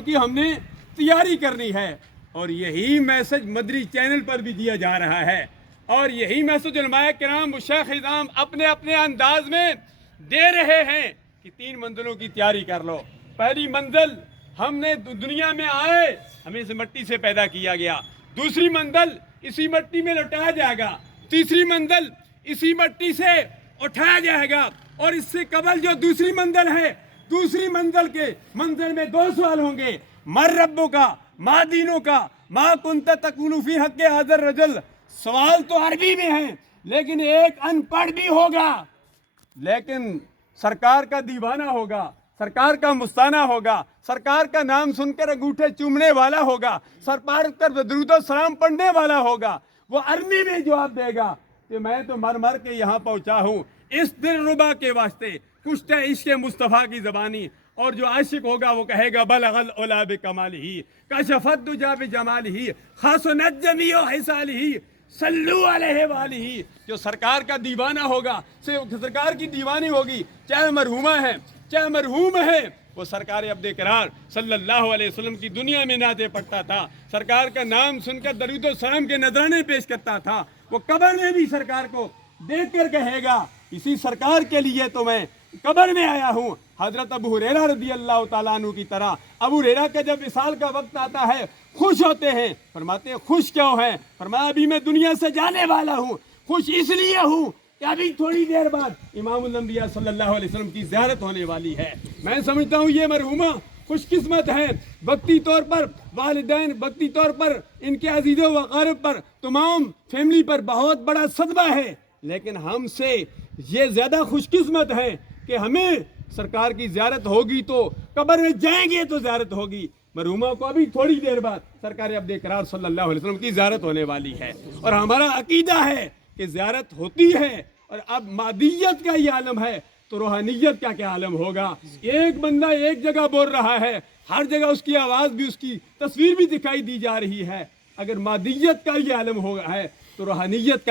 کی ہم نے تیاری کرنی ہے اور یہی میسج مدری چینل پر بھی دیا جا رہا ہے اور یہی میسج علماء کرام شیخ نظام اپنے اپنے انداز میں دے رہے ہیں کہ 3 منزلوں کی تیاری کر لو۔ پہلی منزل ہم نے دنیا میں آئے ہمیں اس مٹی سے پیدا کیا گیا، دوسری منزل اسی مٹی میں لوٹایا جائے گا، تیسری منزل اسی مٹی سے اٹھایا جائے گا اور اس سے قبل جو دوسری منزل ہے، دوسری منزل میں 2 سوال ہوں گے، مر ربوں کا، ما دینوں کا، ما کنت تقول فی حق ھذا الرجل۔ سوال تو عربی میں ہیں لیکن ایک ان پڑھ بھی ہوگا لیکن سرکار کا دیوانہ ہوگا، سرکار کا مستانہ ہوگا، سرکار کا نام سن کر انگوٹھے چومنے والا ہوگا، سرکار پر درود و سلام پڑھنے والا ہوگا، وہ عربی میں جواب دے گا کہ میں تو مر کے یہاں پہنچا ہوں اس دل ربا کے واسطے، کشتے عشق مصطفیٰ کی زبانی۔ اور جو عاشق ہوگا وہ کہے گا بلغ العلا بکمالہ کشف الدجی بجمالہ حسنت جمیع خصالہ صلو علیہ وآلہ۔ جو سرکار کا دیوانہ ہوگا، سرکار کی دیوانی ہوگی، چاہے مرحومہ ہے چاہے مرحوم ہے، وہ سرکار عبد قرار صلی اللہ علیہ وسلم کی دنیا میں نعتیں پڑھتا تھا، سرکار کا نام سن کر درود و سلام کے نذرانے پیش کرتا تھا، وہ قبر میں بھی سرکار کو دیکھ کر کہے گا اسی سرکار کے لیے تو میں قبر میں آیا ہوں۔ حضرت ابو ہریرہ رضی اللہ تعالیٰ عنہ کی طرح ابو ہریرہ کا جب وصال کا وقت آتا ہے خوش ہوتے ہیں، فرماتے ہیں خوش کیوں ہیں؟ فرمایا ابھی میں دنیا سے جانے والا ہوں، خوش اس لیے ہوں کہ ابھی تھوڑی دیر بعد امام الانبیاء صلی اللہ علیہ وسلم کی زیارت ہونے والی ہے۔ میں سمجھتا ہوں یہ مرحومہ خوش قسمت ہے، وقتی طور پر والدین، وقتی طور پر ان کے عزیز و اقارب پر، تمام فیملی پر بہت بڑا صدمہ ہے، لیکن ہم سے یہ زیادہ خوش قسمت ہے کہ ہمیں سرکار کی زیارت ہوگی تو قبر میں جائیں گے تو زیارت ہوگی۔ مرحومہ کو ابھی تھوڑی دیر بعد سرکار عبد قرار صلی اللہ علیہ وسلم کی زیارت ہونے والی ہے اور ہمارا عقیدہ ہے کہ زیارت ہوتی ہے۔ اور اب مادیت کا یہ عالم ہے تو روحانیت کا کیا عالم ہوگا؟ ایک بندہ ایک جگہ بول رہا ہے، ہر جگہ اس کی آواز بھی، اس کی تصویر بھی دکھائی دی جا رہی ہے۔ اگر مادیت کا یہ عالم ہوگا ہے تو روحانیت کا